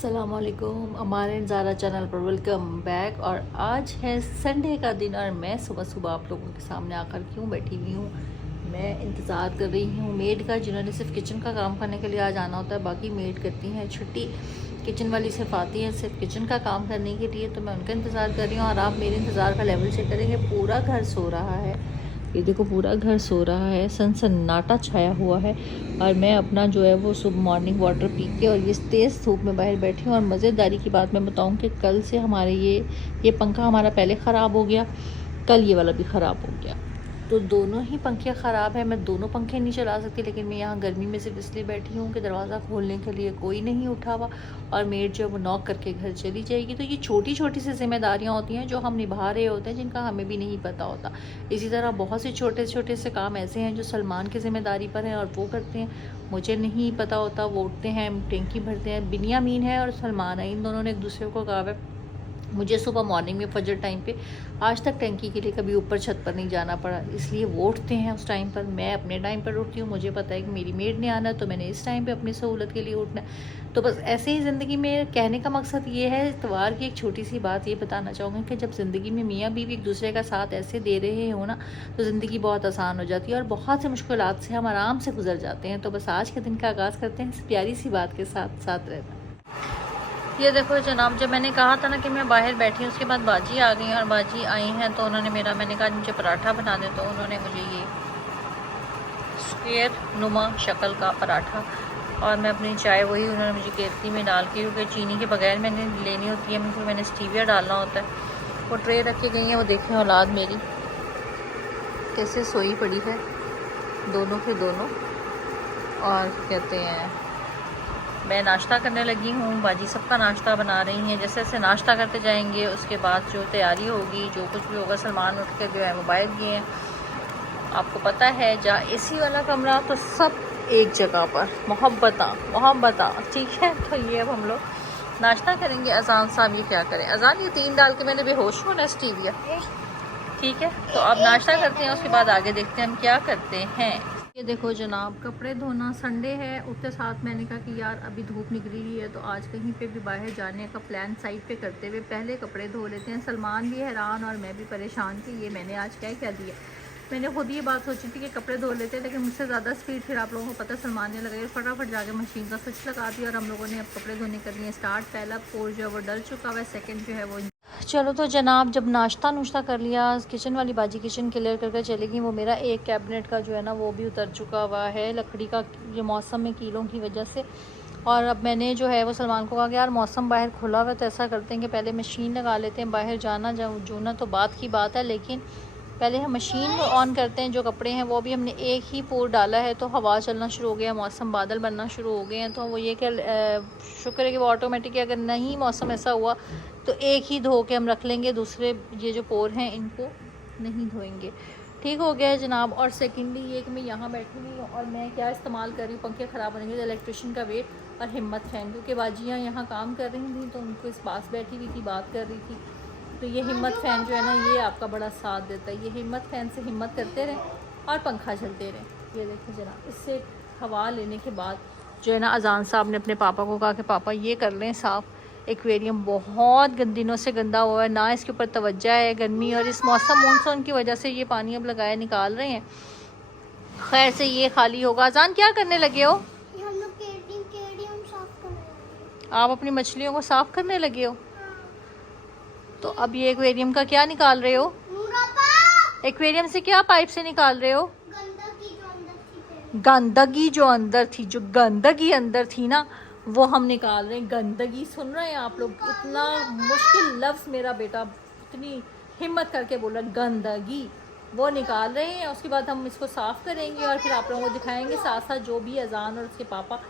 अस्सलामुअलैकुम, हमारे ज़ारा चैनल पर वेलकम बैक। और आज है संडे का दिन और मैं सुबह सुबह आप लोगों के सामने आकर क्यों बैठी हुई हूँ। मैं इंतज़ार कर रही हूँ मेड का, जिन्होंने सिर्फ किचन का काम करने के लिए आज आना होता है, बाकी मेड करती हैं छुट्टी। किचन वाली सिर्फ आती है सिर्फ किचन का काम करने के लिए, तो मैं उनका इंतज़ार कर रही हूँ। और आप मेरे इंतज़ार का लेवल चेक करेंगे, पूरा घर सो रहा है। ये देखो पूरा घर सो रहा है, सन्नाटा छाया हुआ है। और मैं अपना जो है वो सुबह मॉर्निंग वाटर पी के और ये तेज़ धूप में बाहर बैठी हूँ। और मज़ेदारी की बात मैं बताऊँ कि कल से हमारे ये पंखा हमारा पहले ख़राब हो गया, कल ये वाला भी ख़राब हो गया। तो दोनों ही पंखे ख़राब हैं। मैं दोनों पंखे नहीं चला सकती, लेकिन मैं यहाँ गर्मी में सिर्फ इसलिए बैठी हूँ कि दरवाज़ा खोलने के लिए कोई नहीं उठा हुआ और मेड जो है वो नॉक करके घर चली जाएगी। तो ये छोटी छोटी सी जिम्मेदारियाँ होती हैं जो हम निभा रहे होते हैं, जिनका हमें भी नहीं पता होता। इसी तरह बहुत से छोटे छोटे से काम ऐसे हैं जो सलमान की जिम्मेदारी पर हैं और वो करते हैं, मुझे नहीं पता होता। वो उठते हैं, टैंकी भरते हैं। बिनियामीन है और सलमान है, इन दोनों ने एक दूसरे को कहा है। मुझे सुबह मॉर्निंग में फजर टाइम पे आज तक टैंकी के लिए कभी ऊपर छत पर नहीं जाना पड़ा, इसलिए वो उठते हैं उस टाइम पर। मैं अपने टाइम पर उठती हूँ, मुझे पता है कि मेरी मेड ने आना है, तो मैंने इस टाइम पे अपनी सहूलत के लिए उठना है। तो बस ऐसे ही ज़िंदगी में कहने का मकसद ये है, इतवार की एक छोटी सी बात ये बताना चाहूँगी कि जब ज़िंदगी में मियाँ बीवी एक दूसरे का साथ ऐसे दे रहे हो ना, तो ज़िंदगी बहुत आसान हो जाती है और बहुत से मुश्किलात से हम आराम से गुजर जाते हैं। तो बस आज के दिन का आगाज़ करते हैं इस प्यारी सी बात के साथ साथ रहना। ये देखो जनाब, जब मैंने कहा था ना कि मैं बाहर बैठी हूँ, उसके बाद बाजी आ गई और बाजी आई हैं तो उन्होंने मैंने कहा मुझे पराठा बना दे, तो उन्होंने मुझे ये स्क्वायर नुमा शक्ल का पराठा, और मैं अपनी चाय वही उन्होंने मुझे केतली में डाल के, क्योंकि चीनी के बगैर मैंने लेनी होती है, फिर मैंने स्टीविया डालना होता है। वो ट्रे रख के गई है, वो देखें औलाद मेरी कैसे सोई पड़ी है, दोनों के दोनों। और कहते हैं मैं नाश्ता करने लगी हूँ, बाजी सबका नाश्ता बना रही हैं। जैसे जैसे नाश्ता करते जाएंगे उसके बाद जो तैयारी होगी, जो कुछ भी होगा, सलमान उठ के जो है मोबाइल दिए हैं। आपको पता है जहाँ एसी वाला कमरा, तो सब एक जगह पर मोहब्बता ठीक है। तो ये अब हम लोग नाश्ता करेंगे। अजान साहब ये क्या करें, अजान ये 3 डाल के मैंने बेहोश होना स्टीविया, ठीक है। तो अब नाश्ता करते हैं, उसके बाद आगे देखते हैं हम क्या करते हैं। ये देखो जनाब, कपड़े धोना, संडे है, उसके साथ मैंने कहा कि यार अभी धूप निकली हुई है तो आज कहीं पे भी बाहर जाने का प्लान साइड पे करते हुए पहले कपड़े धो लेते हैं। सलमान भी हैरान और मैं भी परेशान थी, ये मैंने आज क्या दिया। मैंने खुद ये बात सोची थी कि कपड़े धो लेते हैं, लेकिन मुझसे ज़्यादा स्पीड फिर आप लोगों को पता सलमान ने लगाई, फटाफट जाके मशीन का स्विच लगा दिया और हम लोगों ने अब कपड़े धोने कर लिए स्टार्ट। पहला पोर जो है वो डल चुका हुआ है, सेकेंड जो है वो। चलो तो जनाब, जब नाश्ता कर लिया, किचन वाली बाजी किचन क्लियर करके चलेगी। वो मेरा एक कैबिनेट का जो है ना वो भी उतर चुका हुआ है लकड़ी का, ये मौसम में कीलों की वजह से। और अब मैंने जो है वो सलमान को कहा कि यार मौसम बाहर खुला हुआ है, तो ऐसा करते हैं कि पहले मशीन लगा लेते हैं। बाहर जाना जूना तो बात की बात है, लेकिन पहले हम मशीन ऑन करते हैं। जो कपड़े हैं वो भी हमने एक ही पोर डाला है, तो हवा चलना शुरू हो गया, मौसम बादल बनना शुरू हो गए हैं। तो वो ये कि शुक्र है कि वो ऑटोमेटिक है, अगर नहीं मौसम ऐसा हुआ तो एक ही धो के हम रख लेंगे, दूसरे ये जो पोर हैं इनको नहीं धोएंगे। ठीक हो गया है जनाब। और सेकेंडली ये कि मैं यहाँ बैठी हुई हूँ और मैं क्या इस्तेमाल कर रही हूँ, पंखे ख़राब होने के इलेक्ट्रिशियन का वेट और हिम्मत फैन, क्योंकि बाजियाँ यहाँ काम कर रही थी तो उनको इस पास बैठी हुई थी, बात कर रही थी। तो ये हिम्मत फ़ैन जो है ना, ये आपका बड़ा साथ देता है। ये हिम्मत फ़ैन से हिम्मत करते रहें और पंखा चलते रहें। ये देखिए जनाब, इससे हवा लेने के बाद जो है ना, अजान साहब ने अपने पापा को कहा कि पापा ये कर लें साफ़, एक्वेरियम बहुत दिनों से गंदा हुआ है, ना इसके ऊपर तवज्जो है। गर्मी और इस मौसम मानसून की वजह से ये पानी अब लगाया निकाल रहे हैं। खैर से ये खाली होगा। अजान क्या करने लगे हो? हम लोग एक्वेरियम साफ कर रहे हैं। आप अपनी मछलियों को साफ़ करने लगे हो? तो अब ये एक्वेरियम का क्या निकाल रहे हो? एक्वेरियम से क्या पाइप से निकाल रहे हो? गंदगी जो अंदर थी, जो गंदगी अंदर थी ना, वो हम निकाल रहे हैं। गंदगी, सुन रहे हैं आप लोग? इतना मुश्किल लफ्ज़ मेरा बेटा इतनी हिम्मत करके बोल रहा है, गंदगी, वो निकाल रहे हैं। उसके बाद हम इसको साफ़ करेंगे और फिर आप लोगों को दिखाएंगे, साथ साथ जो भी अजान और उसके पापा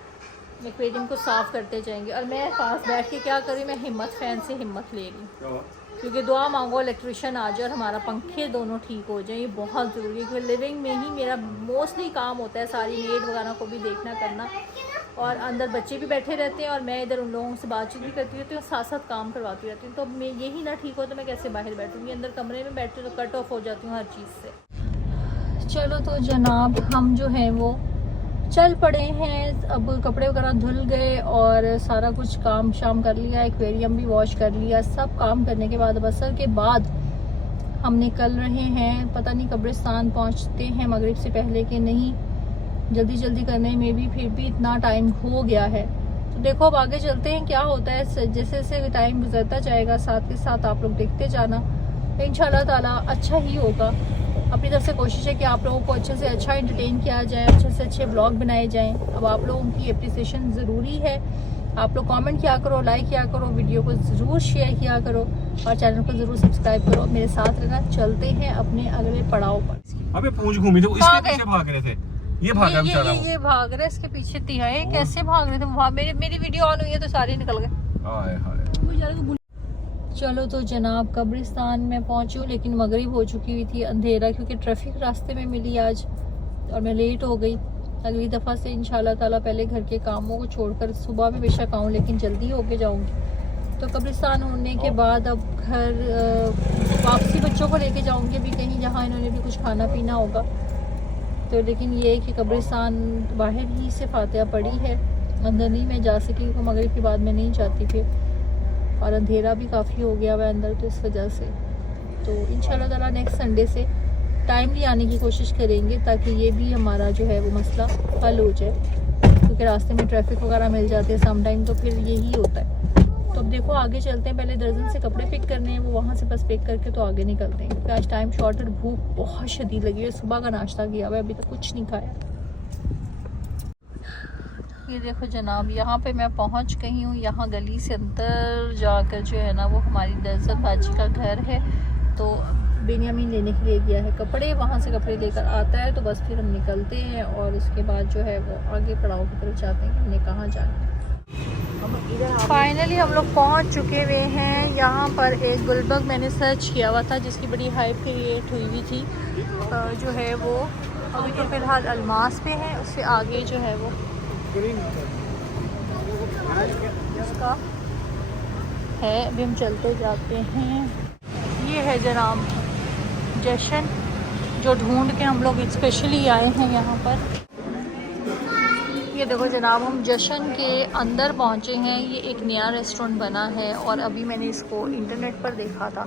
एक्वेरियम को साफ़ करते जाएंगे। और मैं पास बैठ के क्या करी, मैं हिम्मत फ़ैन से हिम्मत ले रही, क्योंकि दुआ मांगो इलेक्ट्रिशियन आ जाए और हमारा पंखे दोनों ठीक हो जाए। ये बहुत ज़रूरी है, क्योंकि लिविंग में ही मेरा मोस्टली काम होता है, सारी मेड वगैरह को भी देखना करना, और अंदर बच्चे भी बैठे रहते हैं और मैं इधर उन लोगों से बातचीत भी करती रहती हूँ, साथ साथ काम करवाती रहती हूँ। तो मैं यही ना ठीक हो तो मैं कैसे बाहर बैठूँगी, अंदर कमरे में बैठती हूँ तो कट ऑफ हो जाती हूँ हर चीज़ से। चलो तो जनाब, हम जो है वो चल पड़े हैं। अब कपड़े वगैरह धुल गए और सारा कुछ काम शाम कर लिया, एक्वेरियम भी वॉश कर लिया। सब काम करने के बाद अब असर के बाद हम निकल रहे हैं। पता नहीं कब्रिस्तान पहुंचते हैं मगरिब से पहले कि नहीं, जल्दी जल्दी करने में भी फिर भी इतना टाइम हो गया है। तो देखो अब आगे चलते हैं क्या होता है। जैसे जैसे टाइम गुजरता जाएगा साथ के साथ आप लोग देखते जाना, इंशाल्लाह ताला अच्छा ही होगा। अपनी तरफ से कोशिश है कि आप लोगों को अच्छे से अच्छा एंटरटेन किया जाए, अच्छे से अच्छे ब्लॉग बनाए जाएं। अब आप लोगों की अप्रिसिएशन ज़रूरी है। आप लोग कमेंट किया करो, लाइक किया करो, वीडियो को ज़रूर शेयर किया करो और चैनल को ज़रूर सब्सक्राइब करो। मेरे साथ रहना। चलते हैं अपने अगले पड़ाव पर। अबे पूंछ घूमी तो इसके पीछे भाग रहे थे। ये भागा बेचारा। ये भाग रहे, इसके पीछे तिहाए कैसे भाग रहे थे वहाँ। मेरी वीडियो ऑन हुई है तो सारे निकल गए। हाय हाय। चलो तो जनाब कब्रिस्तान में पहुंची हूँ, लेकिन मगरिब हो चुकी हुई थी, अंधेरा, क्योंकि ट्रैफिक रास्ते में मिली आज और मैं लेट हो गई। अगली दफ़ा से इंशाल्लाह ताला पहले घर के कामों को छोड़कर सुबह भी बेशक आऊँ, लेकिन जल्दी होके जाऊँगी। तो कब्रिस्तान होने के बाद अब घर वापसी बच्चों को लेके जाऊँगी अभी कहीं जहाँ इन्होंने भी कुछ खाना पीना होगा। तो लेकिन ये है कि कब्रिस्तान बाहर ही से फातिहा पड़ी है, अंदर नहीं मैं जा सकी क्योंकि मगरिब के बाद मैं नहीं जाती फिर, और अंधेरा भी काफ़ी हो गया हुआ अंदर, तो इस वजह से। तो इंशाल्लाह ताला नेक्स्ट संडे से टाइमली आने की कोशिश करेंगे ताकि ये भी हमारा जो है वो मसला हल हो जाए, क्योंकि रास्ते में ट्रैफिक वगैरह मिल जाते हैं सम टाइम, तो फिर यही होता है। तो अब देखो आगे चलते हैं। पहले दर्जन से कपड़े पिक करने हैं, वो वहाँ से बस पिक करके तो आगे निकलते हैं, क्योंकि आज टाइम शॉर्टेड, भूख बहुत शदीद लगी है। सुबह का नाश्ता किया हुआ है, अभी तक कुछ नहीं खाया। ये देखो जनाब, यहाँ पे मैं पहुँच गई हूँ। यहाँ गली से अंदर जाकर जो है ना वो हमारी दर्जन बाजी का घर है। तो बेनियामीन लेने के लिए गया है कपड़े, वहाँ से कपड़े लेकर आता है, तो बस फिर हम निकलते हैं और उसके बाद जो है वो आगे पड़ाव की तरफ जाते हैं कि हमने कहाँ जाना है। फाइनली हम लोग पहुँच चुके हुए हैं। यहाँ पर एक गुलबर्ग मैंने सर्च किया हुआ था जिसकी बड़ी हाइप क्रिएट हुई हुई थी, जो है वो अभी तो फिलहाल अलमास पे है, उससे आगे जो है वो इसका है। अभी हम चलते जाते हैं। ये है जनाब जशन, जो ढूंढ के हम लोग स्पेशली आए हैं यहाँ पर। ये देखो जनाब, हम जशन के अंदर पहुँचे हैं। ये एक नया रेस्टोरेंट बना है और अभी मैंने इसको इंटरनेट पर देखा था,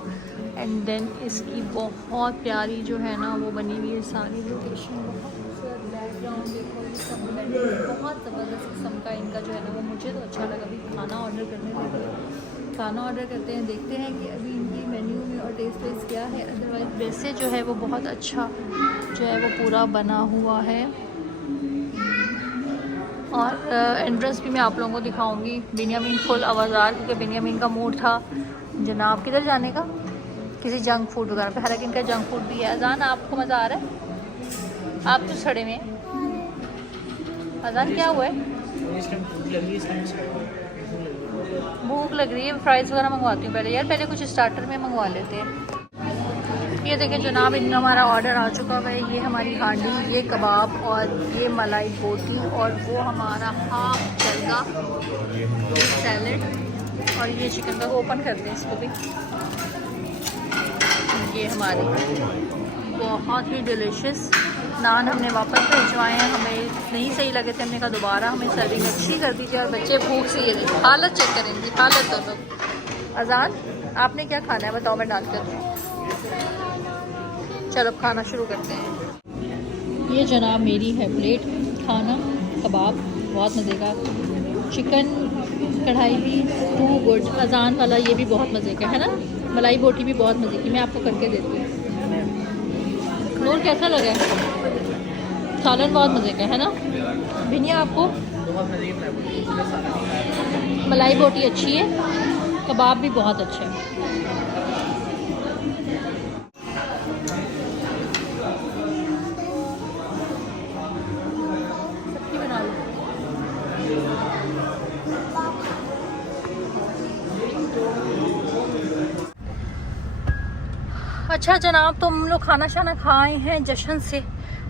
एंड देन इसकी बहुत प्यारी जो है ना वो बनी हुई है सारी लोकेशन, बहुत खूबसूरत बैकग्राउंड देखो, ये सब बहुत ज़बरदस्त किस्म का इनका जो है ना वो मुझे तो अच्छा लगा। अभी खाना ऑर्डर करने लगे, खाना ऑर्डर करते हैं, देखते हैं कि अभी इनकी मेन्यू में और टेस्ट वेस्ट क्या है। अदरवाइज वैसे जो है वो बहुत अच्छा जो है वो पूरा बना हुआ है। और एंट्रेंस भी मैं आप लोगों को दिखाऊंगी। बेनियामीन फुल आवाज़ार, क्योंकि बेनियामीन का मूड था जनाब किधर जाने का, किसी जंक फूड वगैरह पे। हालांकि इनका जंक फूड भी है। अजान आपको मज़ा आ रहा है? आप तो छड़े में। अजान क्या हुआ है? भूख लग रही है, फ्राइज़ वगैरह मंगवाती हूँ पहले। यार पहले कुछ स्टार्टर में मंगवा लेते हैं। ये देखें जनाब, इनका हमारा ऑर्डर आ चुका हुआ है। ये हमारी हांडी, ये कबाब और ये मलाई बोटी, और वो हमारा हाफ जर्गा, ये सैलड और ये चिकन का। ओपन करते हैं इसको भी। ये हमारी बहुत ही डिलीशियस नान हमने वापस भिजवाए हैं, हमें नहीं सही लगे थे, हमने कहा दोबारा हमें सर्विंग अच्छी कर दीजिए। और बच्चे भूख से ये देखिए हालत चेक करेंगे, हालत दोनों। अजान आपने क्या खाना है बताओ, मैं डाल कर दूँ। चलो खाना शुरू करते हैं। ये जनाब मेरी है प्लेट खाना, कबाब बहुत मज़े का, चिकन कढ़ाई भी टू गुड, अजान वाला ये भी बहुत मज़े का है ना, मलाई बोटी भी बहुत मज़े की। मैं आपको करके देती हूँ। नूर कैसा लगा? सालन बहुत मज़े का है ना। भिनिया आपको? मलाई बोटी अच्छी है, कबाब भी बहुत अच्छा है। अच्छा जनाब, तो हम लोग खाना शाना खाए हैं जशन से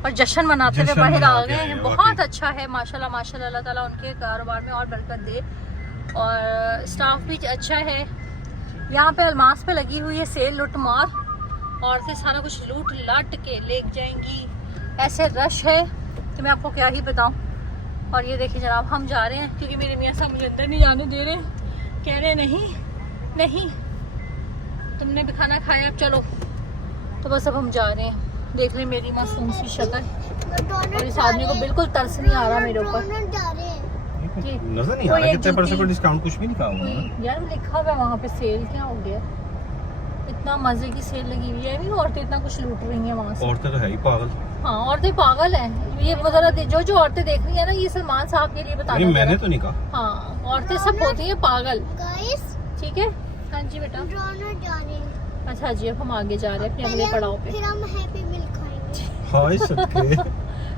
और जशन मनाते हुए बाहर आ गए हैं। बहुत अच्छा है माशाल्लाह माशाल्लाह, अल्लाह ताला उनके कारोबार में और बरकत दे। और स्टाफ भी अच्छा है। यहाँ पे अलमास पे लगी हुई है सेल लुट मार, औरतें सारा कुछ लूट लाट के ले जाएंगी, ऐसे रश है कि मैं आपको क्या ही बताऊँ। और ये देखिए जनाब हम जा रहे हैं क्योंकि मेरे मियाँ साहब मुझे अंदर नहीं जाने दे रहे, कह रहे नहीं तुमने भी खाना खाया अब चलो। तो बस अब हम जा रहे हैं। देख लें मेरी मासूम सी शक्ल, और इस आदमी को बिल्कुल तरस नहीं आ रहा मेरे ऊपर। नजर नहीं आ रहा कितने परसेंट का डिस्काउंट, कुछ भी लिखा हुआ है यार लिखा हुआ है वहाँ पे सेल, क्या हो गया? इतना मजे की सेल लगी हुई है, नहीं औरतें इतना कुछ लूट रही हैं वहाँ से। औरतें तो है ही पागल। हाँ औरतें पागल हैं। ये जरा जो औरतें देख रही है ना, ये सलमान साहब के लिए बता रही, मैंने तो नहीं कहा। हाँ औरतें सब होती हैं पागल। गाइस ठीक है हाँ जी बेटा। डोनट जा रहे हैं। अच्छा जी अब हम आगे जा रहे हैं अपने अगले पड़ाव पे। फिर हम हैप्पी मिल खाएंगे। हाय सबके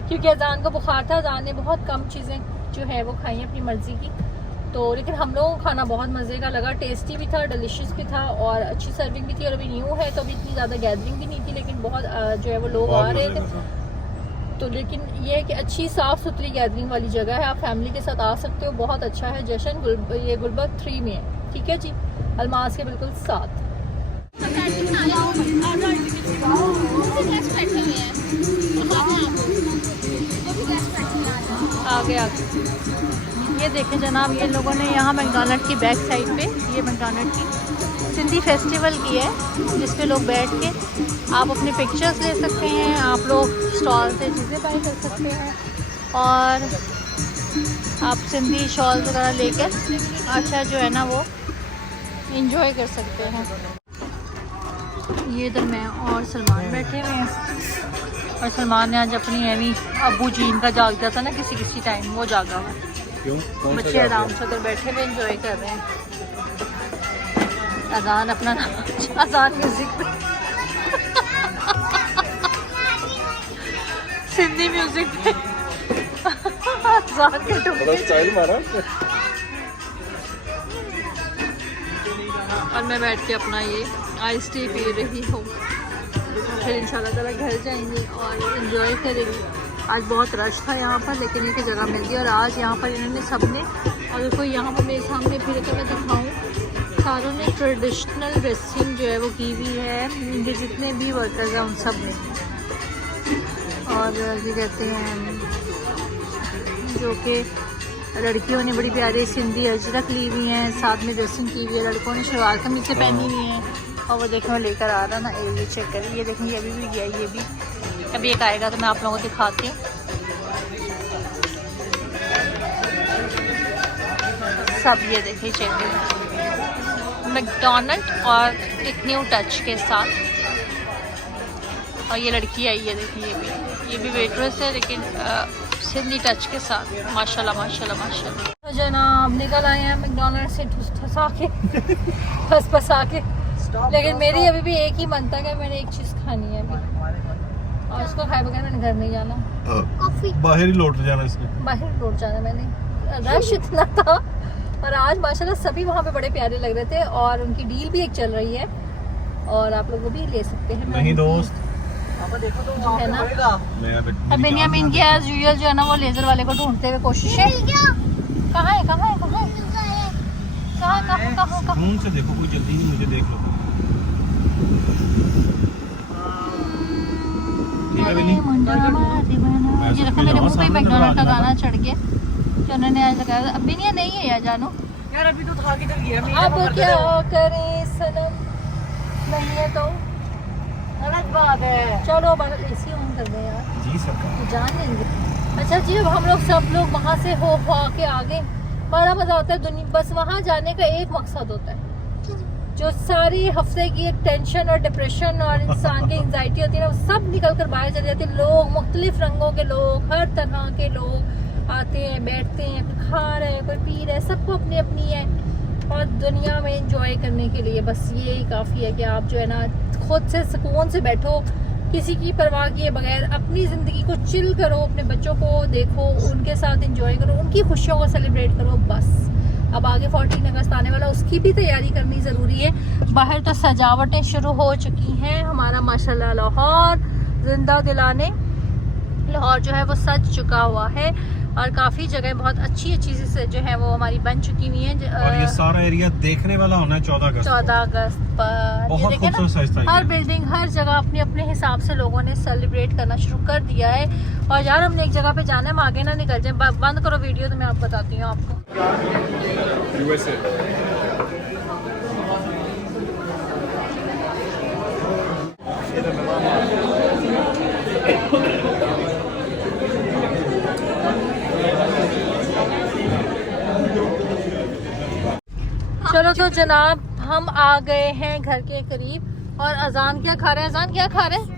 क्योंकि अजान को बुखार था, अजान ने बहुत कम चीज़ें जो है वो खाई अपनी मर्जी की। तो लेकिन हम लोगों को खाना बहुत मज़े का लगा, टेस्टी भी था, डिलीशियस भी था और अच्छी सर्विंग भी थी। और अभी न्यू है तो अभी इतनी ज़्यादा गैदरिंग भी नहीं थी, लेकिन बहुत जो है वो लोग आ रहे थे। तो लेकिन ये है कि अच्छी साफ़ सुथरी गैदरिंग वाली जगह है, आप फैमिली के साथ आ सकते हो। बहुत अच्छा है। जशन ये गुलबर्ग 3 में है। ठीक है जी, अलमास के बिल्कुल साथ। आगे ये देखें जनाब, ये लोगों ने यहाँ मैकडॉनल्ड की बैक साइड पे, ये मैकडॉनल्ड की सिंधी फेस्टिवल की है जिस पे लोग बैठ के आप अपने पिक्चर्स ले सकते हैं, आप लोग स्टॉल से चीज़ें बाई कर सकते हैं और आप सिंधी शॉल वगैरह लेकर अच्छा जो है ना वो इंजॉय कर सकते हैं। ये इधर मैं और सलमान बैठे हुए हैं और सलमान ने आज अपनी एवी अबू जीन का जाग गया था ना किसी टाइम, वो जागा हुआ है। क्यों? बच्चे आराम से उधर बैठे हुए एंजॉय कर रहे हैं। अजान अपना अजान म्यूजिक पे सिंधी म्यूजिक पे अजान के टुकड़े स्टाइल मारा। और मैं बैठ के अपना ये आइस टी पी रही हूँ। फिर इंशाल्लाह ताला घर जाएंगे और एंजॉय करेंगे। आज बहुत रश था यहाँ पर, लेकिन एक जगह मिल गई और आज यहाँ पर इन्होंने सबने, अगर कोई यहाँ पर मेरे सामने फिर तो मैं दिखाऊँ, सारों ने ट्रेडिशनल ड्रेसिंग जो है वो की हुई है, इनके जितने भी वर्कर्स हैं उन सब ने। और ये कहते हैं जो कि लड़कियों ने बड़ी प्यारी सिंधी अजरक ली हुई हैं, साथ में ड्रेसिंग की हुई है, लड़कों ने शलवार कमीज़ें पहनी हुई हैं। और वो देखो लेकर आ रहा ना, ये चेक करिए, ये देखें ये अभी भी गया, ये भी अभी एक आएगा तो मैं आप लोगों को दिखाती हूँ। सब ये देखिए चेक करिए, मैकडॉनल्ड और एक न्यू टच के साथ। और ये लड़की आई है देखिए, ये भी वेटरेस है लेकिन सिंधी टच के साथ। माशाल्लाह माशाल्लाह माशाल्लाह। तो जनाब निकल आए हैं मैकडॉनल्ड से ठुसा के फंसा के, लेकिन मेरी अभी भी एक ही मन था कि मैंने एक चीज़ खानी है अभी, और उसको खाए बगैर मैंने घर नहीं जाना। कॉफी बाहर ही लौट जाना, इसने बाहर लौट जाना मैंने। रश इतना था और आज माशाल्लाह सभी वहाँ पे बड़े प्यारे लग रहे थे और उनकी डील भी एक चल रही है और आप लोग वो भी ले सकते हैं। नहीं दोस्त है ना। मैं बेनियामिन की एज यूजुअल जो है ना वो लेजर वाले को ढूंढते हुए कोशिश है। कहाँ है मुंह से देखो, कोई जल्दी नहीं, मुझे देख लो। ठीक है बेनी, ये देखो मेरे मुंह पे मैकडॉनल्ड का गाना चढ़ गया जो उन्होंने आज लगाया। अब बेनिया नहीं है यार जानू, यार अभी तो था किधर गया अब क्या करें सनम, नहीं है तो अलग बात है। चलो बस एसी ऑन कर दे यार, जी सरकार जान लेंगे। अच्छा जी अब हम लोग सब लोग वहाँ से हो के आ गए। बड़ा मजा आता है दुनिया, बस वहाँ जाने का एक मकसद होता है, जो सारी हफ्ते की एक टेंशन और डिप्रेशन और इंसान की एंजाइटी होती है ना, वो सब निकल कर बाहर चले जाते हैं। लोग मुख्तलिफ रंगों के लोग, हर तरह के लोग आते हैं, बैठते हैं, कोई खा रहे हैं, कोई पी रहे हैं, सबको अपनी अपनी है और दुनिया में एंजॉय करने के लिए बस ये ही काफ़ी है कि आप जो है ना खुद से सुकून से बैठो, किसी की परवाह किए बगैर अपनी ज़िंदगी को चिल करो, अपने बच्चों को देखो, उनके साथ एंजॉय करो, उनकी खुशियों को सेलिब्रेट करो बस। अब आगे 14 अगस्त आने वाला, उसकी भी तैयारी करनी ज़रूरी है। बाहर तो सजावटें शुरू हो चुकी हैं। हमारा माशाल्लाह लाहौर जिंदा दिलाने, लाहौर जो है वो सज चुका हुआ है। और काफ़ी जगह बहुत अच्छी अच्छी से जो है वो हमारी बन चुकी हुई हैं। और ये सारा एरिया देखने वाला होना है 14 अगस्त 14 अगस्त पर बहुत ये देखें खूबसूरत ना, साइज था हर ये। बिल्डिंग हर जगह अपने अपने हिसाब से लोगों ने सेलिब्रेट करना शुरू कर दिया है। और यार हमने एक जगह पे जाना है, हम आगे ना निकल जाए। बंद करो वीडियो तो मैं आप बताती हूँ आपको। चलो तो जनाब हम आ गए हैं घर के करीब। और अजान क्या खा रहे हैं? अजान क्या खा रहे हैं?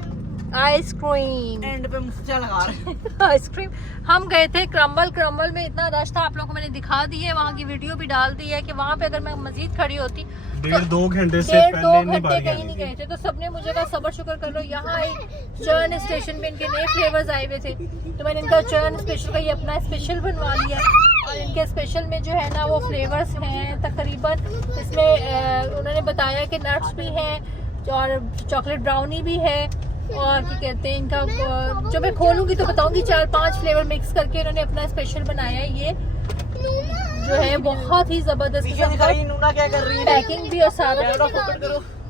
आइसक्रीम। एंड पे मुफ्त लगा रहे हैं। आइसक्रीम। हम गए थे क्रम्बल में इतना रश था, आप लोगों को मैंने दिखा दी है, वहाँ की वीडियो भी डाल दी है कि वहाँ पे अगर मैं मजीद खड़ी होती 1.5-2 घंटे से 1.5-2 पहले नहीं घंटे बारी कहीं नहीं गए थे। तो सबने मुझे कहा सबर शुक्र कर लो, यहाँ एक चर्न स्टेशन पे इनके नए फ्लेवर्स आए हुए थे, तो मैंने इनका चर्न स्पेशल का ये अपना स्पेशल बनवा लिया। और इनके स्पेशल में जो है ना वो फ्लेवर्स हैं तकरीबन, इसमें उन्होंने बताया कि नट्स भी हैं और चॉकलेट ब्राउनी भी है। और क्या कहते हैं इनका, जो मैं खोलूंगी तो बताऊंगी, 4-5 फ्लेवर मिक्स करके इन्होंने अपना स्पेशल बनाया है। ये जो है बहुत ही जबरदस्त पीछे दिखाई नूना क्या कर रही है। पैकिंग भी और सारा।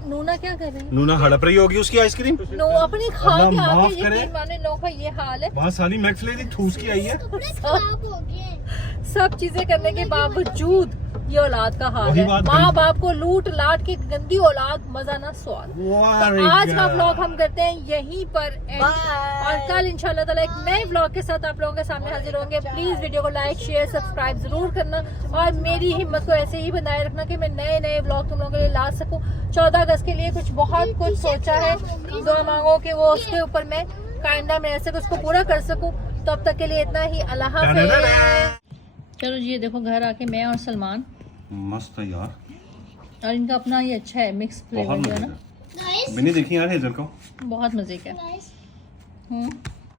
नूना क्या कर रही है? नूना हड़प रही होगी उसकी आइसक्रीम। नो अपनी खा के अल्लाह माफ आके करे। यकीन माने लोगों का ये हाल है। वहाँ साली मैक्सलेरी ठूस की आई है। खराब हो गए। सब चीजें करने के बावजूद ये औलाद का हाल वही है। बात माँ गई। बाप को लूट लाट के गंदी औलाद, मजा ना स्वाद। तो आज का व्लॉग हम करते हैं यहीं पर end। और कल इंशाल्लाह ताला एक नए व्लॉग के साथ आप लोगों के सामने हाजिर होंगे। प्लीज वीडियो को लाइक शेयर सब्सक्राइब जरूर करना और मेरी हिम्मत को ऐसे ही बनाए रखना कि मैं नए नए व्लॉग तुम लोगों के लिए ला सकूं। 14 अगस्त के लिए बहुत कुछ सोचा है, दुआ मांगो कि वो उसके ऊपर मैं काइंदा में ऐसे उसको पूरा कर सकूं। तो अब तक के लिए इतना ही। अल्लाह हाफिज़। चलो जी, ये देखो घर आके मैं और सलमान, मस्त है यार, और इनका अपना ही अच्छा है मिक्स फ्लेवर बहुत जो है मजे ना, गाइस मैंने देखी यार हेजल को। बहुत मजे का है। गाइस हम्म